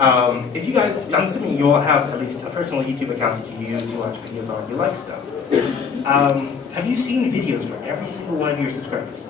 If you guys, I'm assuming you all have at least a personal YouTube account that you use, you watch videos on, you like stuff. Have you seen videos for every single one of your subscribers?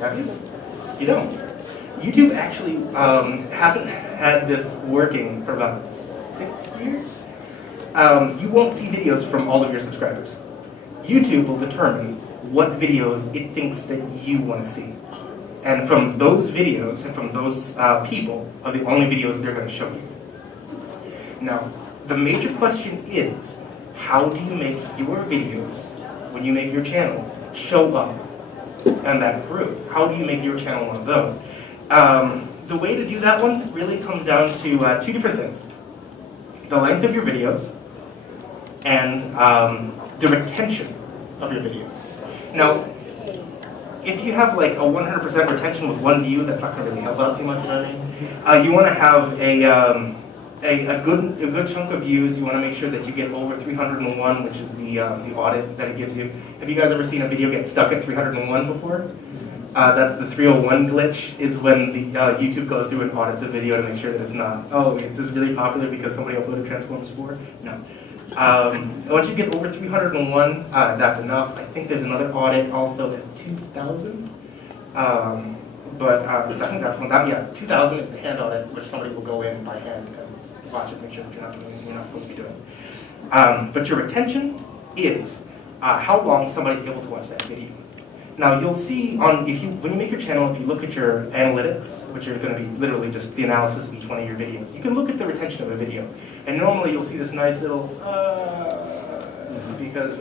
Have you? You don't. YouTube actually hasn't had this working for about 6 years. You won't see videos from all of your subscribers. YouTube will determine what videos it thinks that you want to see. And from those videos and from those people are the only videos they're going to show you. Now, the major question is, how do you make your videos, when you make your channel, show up in that group? How do you make your channel one of those? The way to do that one really comes down to two different things. The length of your videos and the retention of your videos. Now, if you have like a 100% retention with one view, that's not going to really help out too much, you know what I mean? You want to have a good chunk of views. You want to make sure that you get over 301, which is the audit that it gives you. Have you guys ever seen a video get stuck at 301 before? That's the 301 glitch, is when the YouTube goes through and audits a video to make sure that it's not, oh, it's just really popular because somebody uploaded Transformers 4. No. Once you get over 301, that's enough. I think there's another audit also at 2,000. But I think that's one. Yeah, 2,000 is the hand audit, which somebody will go in by hand and watch it, make sure that you're not doing anything you're not supposed to be doing. But your retention is how long somebody's able to watch that video. Now you'll see on when you make your channel, if you look at your analytics, which are going to be literally just the analysis of each one of your videos, you can look at the retention of a video, and normally you'll see this nice little because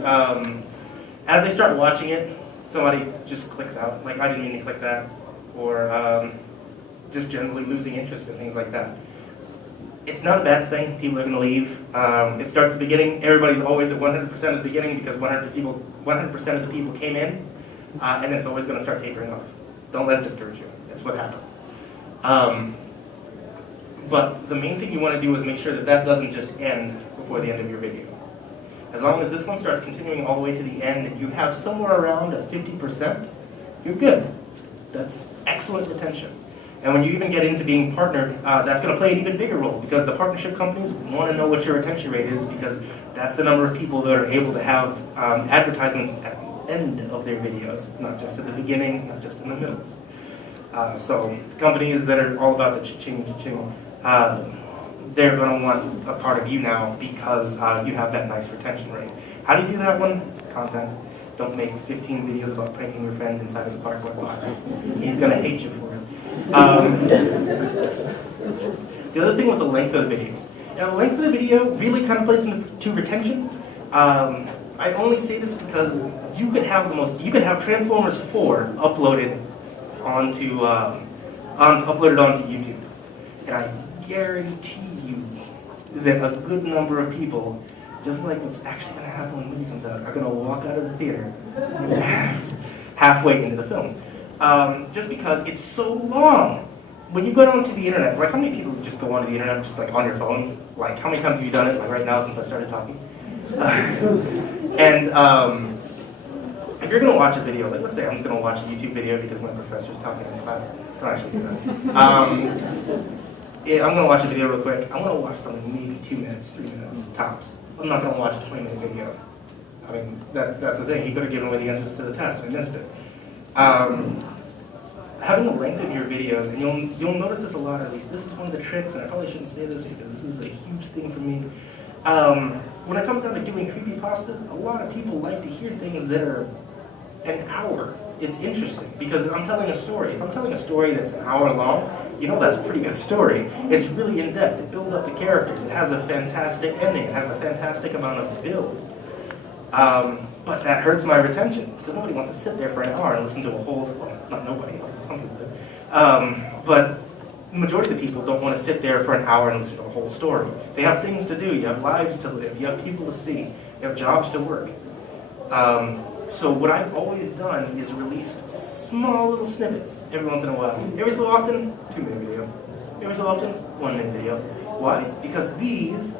as they start watching it, somebody just clicks out. Like, I didn't mean to click that, or just generally losing interest in things like that. It's not a bad thing. People are going to leave. It starts at the beginning. Everybody's always at 100% at the beginning because 100% of the people came in. And then it's always going to start tapering off. Don't let it discourage you. That's what happens. But the main thing you want to do is make sure that that doesn't just end before the end of your video. As long as this one starts continuing all the way to the end and you have somewhere around at 50%, you're good. That's excellent retention. And when you even get into being partnered, that's going to play an even bigger role because the partnership companies want to know what your retention rate is because that's the number of people that are able to have advertisements at end of their videos, not just at the beginning, not just in the middles. So companies that are all about the cha-ching, cha-ching, they're going to want a part of you now because you have that nice retention rate. How do you do that one? Content. Don't make 15 videos about pranking your friend inside of a cardboard box. He's going to hate you for it. The other thing was the length of the video. Now the length of the video really kind of plays into retention. I only say this because you could have Transformers 4 uploaded onto YouTube, and I guarantee you that a good number of people, just like what's actually going to happen when the movie comes out, are going to walk out of the theater halfway into the film, just because it's so long. When you go onto the internet, like how many people just go onto the internet just like on your phone? Like how many times have you done it? Like right now since I started talking. And if you're going to watch a video, like let's say I'm just going to watch a YouTube video because my professor's talking in class. Don't actually do that. I'm going to watch a video real quick. I'm going to watch something maybe 2 minutes, 3 minutes, tops. I'm not going to watch a 20-minute video. I mean, that's the thing. He could have given away the answers to the test and I missed it. Having the length of your videos, and you'll notice this a lot, or at least this is one of the tricks, and I probably shouldn't say this because this is a huge thing for me. When it comes down to doing creepypastas, a lot of people like to hear things that are an hour. It's interesting because I'm telling a story. If I'm telling a story that's an hour long, you know that's a pretty good story. It's really in-depth. It builds up the characters. It has a fantastic ending. It has a fantastic amount of build. But that hurts my retention because nobody wants to sit there for an hour and listen to a whole, well, not nobody, some people do. But the majority of the people don't want to sit there for an hour and listen to a whole story. They have things to do. You have lives to live. You have people to see. You have jobs to work. So what I've always done is released small little snippets every once in a while. Every so often, 2-minute video. Every so often, 1-minute video. Why? Because these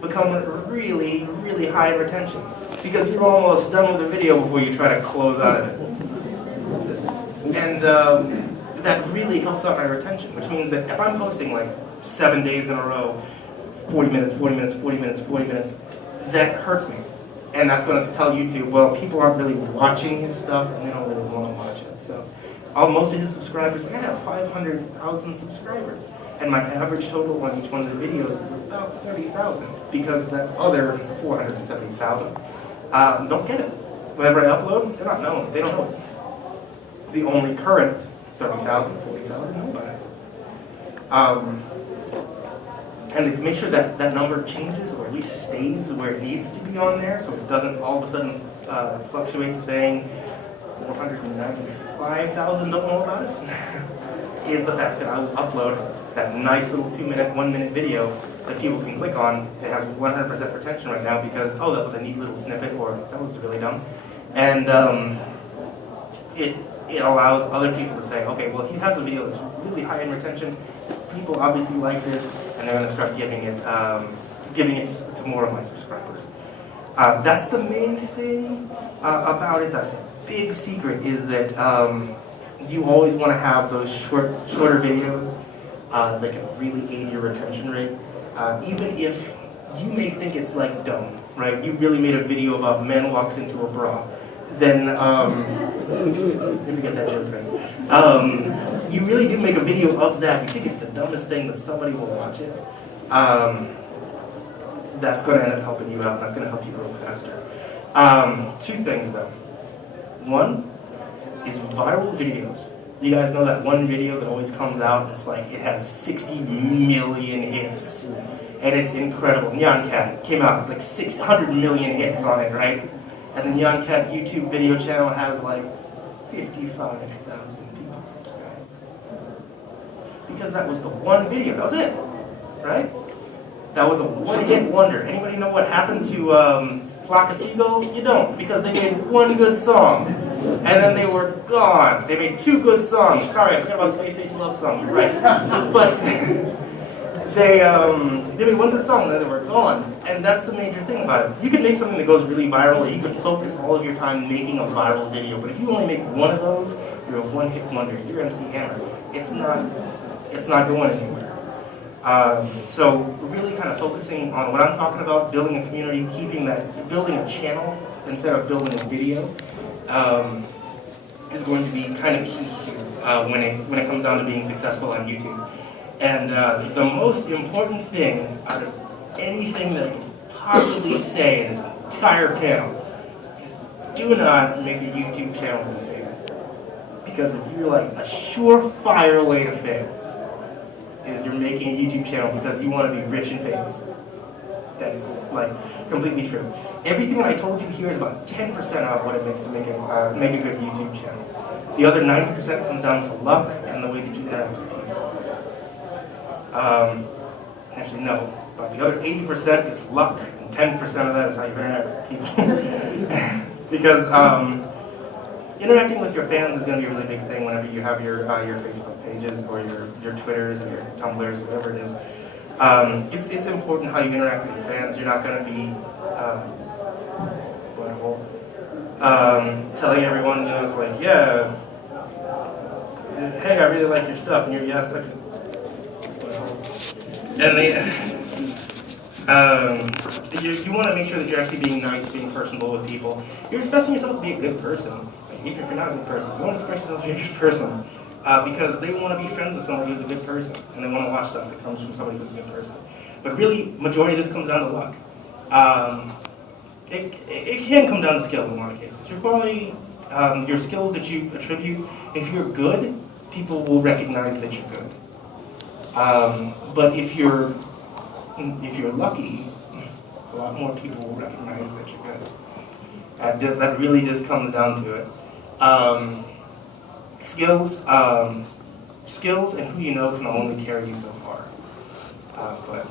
become really, really high retention. Because you're almost done with the video before you try to close out of it. And that really helps out my retention, which means that if I'm posting like 7 days in a row, 40 minutes, 40 minutes, 40 minutes, 40 minutes, that hurts me. And that's going to tell YouTube, well, people aren't really watching his stuff and they don't really want to watch it. So most of his subscribers, I have 500,000 subscribers. And my average total on each one of the videos is about 30,000 because that other 470,000 don't get it. Whenever I upload, they're not known. They don't know. The only current 30,000, 40,000 know about it. And to make sure that that number changes or at least stays where it needs to be on there so it doesn't all of a sudden fluctuate to saying 495,000 don't know about it, is the fact that I will upload that nice little 2-minute, 1-minute video that people can click on. It has 100% retention right now because, oh, that was a neat little snippet, or that was really dumb. And it allows other people to say, okay, well, if he has a video that's really high in retention, people obviously like this, and they're going to start giving it to more of my subscribers. That's the main thing about it. That's the big secret, is that you always want to have those shorter videos that can really aid your retention rate. Even if you may think it's like dumb, right? You really made a video about men walks into a bra, then let me get that joke right. You really do make a video of that. You think it's the dumbest thing, but somebody will watch it. That's going to end up helping you out. That's going to help you grow faster. 2 things though. One is viral videos. You guys know that one video that always comes out, it's like it has 60 million hits. And it's incredible. Nyan Cat came out with like 600 million hits on it, right? And the Nyan Cat YouTube video channel has like 55,000 people subscribed. Because that was the one video, that was it, right? That was a one-hit wonder. Anybody know what happened to Flock of Seagulls? You don't, because they made one good song. And then they were gone. They made 2 good songs. Sorry, I forgot about Space Age Love Song, you're right. But they made one good song and then they were gone. And that's the major thing about it. You can make something that goes really viral, and you can focus all of your time making a viral video. But if you only make one of those, you're a one-hit wonder. You're MC Hammer. It's not going anywhere. So really kind of focusing on what I'm talking about, building a community, building a channel instead of building a video, is going to be kind of key here when it comes down to being successful on YouTube. And the most important thing out of anything that I can possibly say in this entire channel is do not make a YouTube channel to be famous. Because if you're like a surefire way to fail, is you're making a YouTube channel because you want to be rich and famous. That is like completely true. Everything that I told you here is about 10% of what it makes to make a good YouTube channel. The other 90% comes down to luck and the way that you interact with people. Actually, no. But the other 80% is luck, and 10% of that is how you interact with people. Because interacting with your fans is going to be a really big thing whenever you have your Facebook pages or your Twitters or your Tumblrs, whatever it is. It's important how you interact with your fans. You're not going to be telling everyone, it's like, yeah, hey, I really like your stuff, and you're, yes, I could. And you want to make sure that you're actually being nice, being personable with people. You're expressing yourself to be a good person. Even if you're not a good person, you want to express yourself to be a good person. Because they want to be friends with somebody who's a good person, and they want to watch stuff that comes from somebody who's a good person. But really, majority of this comes down to luck. It can come down to skill in a lot of cases. Your quality, your skills that you attribute, if you're good, people will recognize that you're good. But if you're lucky, a lot more people will recognize that you're good. That really just comes down to it. Skills and who you know can only carry you so far. But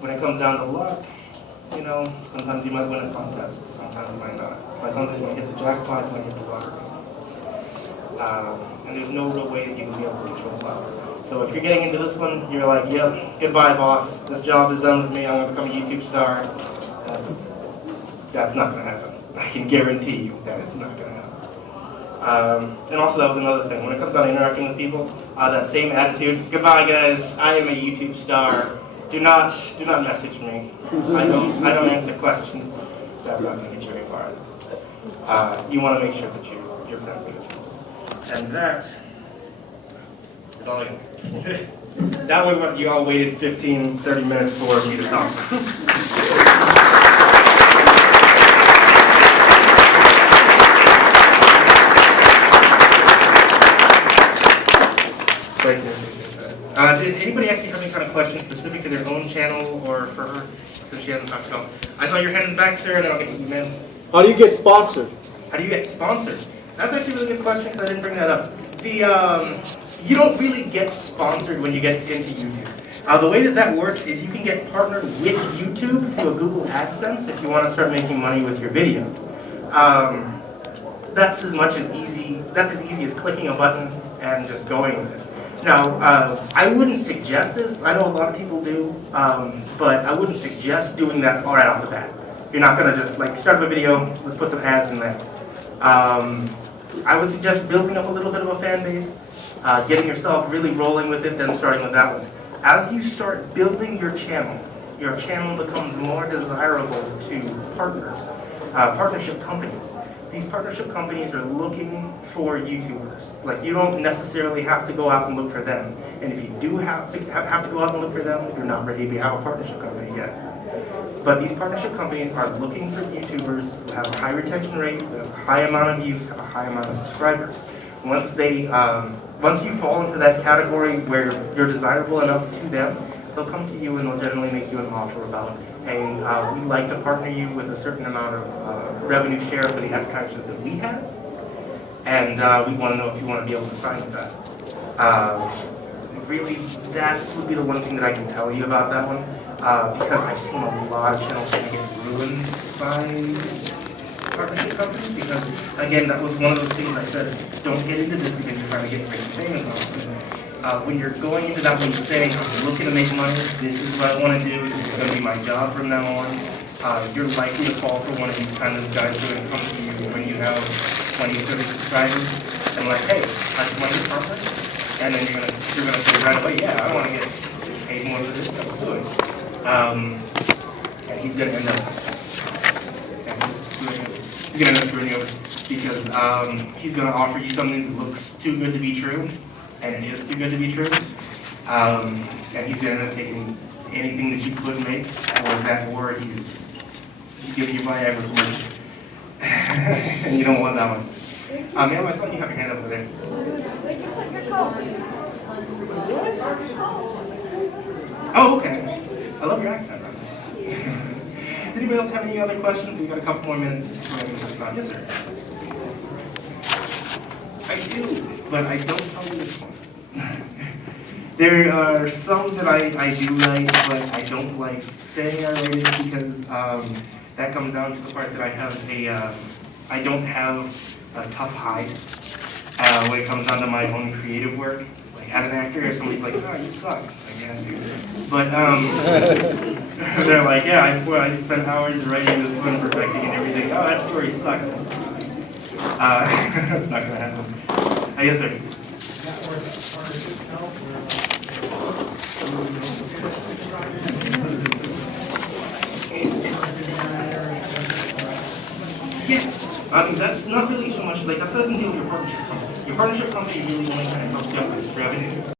when it comes down to luck, sometimes you might win a contest, sometimes you might not. Sometimes you might hit the jackpot, you might hit the lottery. And there's no real way that you can be able to control luck. So if you're getting into this one, you're like, yep, goodbye boss, this job is done with me, I'm going to become a YouTube star. That's not going to happen. I can guarantee you that is not going to happen. And also that was another thing. When it comes down to interacting with people, that same attitude. Goodbye, guys. I am a YouTube star. Do not message me. I don't answer questions. That's not going to get you very far. You want to make sure that you're friendly with you. And that is all I got. That was what you all waited 15, 30 minutes for me to talk. Thank you. Did anybody actually have any kind of question specific to their own channel or for her? Because she hasn't talked at all. I saw your hand in the back, sir, and then I'll get to you, man. How do you get sponsored? How do you get sponsored? That's actually a really good question because I didn't bring that up. You don't really get sponsored when you get into YouTube. The way that works is you can get partnered with YouTube through a Google AdSense if you want to start making money with your video. That's as easy as clicking a button and just going with it. Now, I wouldn't suggest this. I know a lot of people do, but I wouldn't suggest doing that right off the bat. You're not going to just like start up a video, let's put some ads in there. I would suggest building up a little bit of a fan base, getting yourself really rolling with it, then starting with that one. As you start building your channel becomes more desirable to partners, partnership companies. These partnership companies are looking for YouTubers. Like, you don't necessarily have to go out and look for them. And if you do have to go out and look for them, you're not ready to have a partnership company yet. But these partnership companies are looking for YouTubers who have a high retention rate, who have a high amount of views, have a high amount of subscribers. Once you fall into that category where you're desirable enough to them, they'll come to you and they'll generally make you an offer about, hey, we'd like to partner you with a certain amount of revenue share for the advertisers that we have, and we want to know if you want to be able to sign with that. Really, that would be the one thing that I can tell you about that one, because I've seen a lot of channels kind of get ruined by partnership companies, because, again, that was one of those things I said, don't get into this because you're trying to get rich and famous on it. When you're going into that one saying, I'm looking to make money, this is what I want to do, this is going to be my job from now on, you're likely to fall for one of these kind of guys who are going to come to you when you have 20 or 30 subscribers and like, hey, I just want your partner, and then you're gonna say right away, yeah, I want to get paid more for this, let's do it. And he's going to end up screwing you over because he's going to offer you something that looks too good to be true. And it is too good to be true. And he's going to end up taking anything that you could make, or he's giving you Viagra for money. And you don't want that one. Ma'am, I saw you have your hand up over there. Oh, okay. I love your accent. Did anybody else have any other questions? We've got a couple more minutes. Yes, sir. I do, but I don't tell you which ones. There are some that I do like, but I don't like saying I like it because that comes down to the part that I don't have a tough hide when it comes down to my own creative work. Like as an actor, somebody's like, oh, you suck. Like, yeah, I do. But they're like, yeah, I spent hours writing this one, perfecting and everything. Oh, that story sucked. That's not going to happen. Yes, sir. Yes. That's not really so much, like, that doesn't deal with your partnership company. Your partnership company really only kind of helps you out with revenue.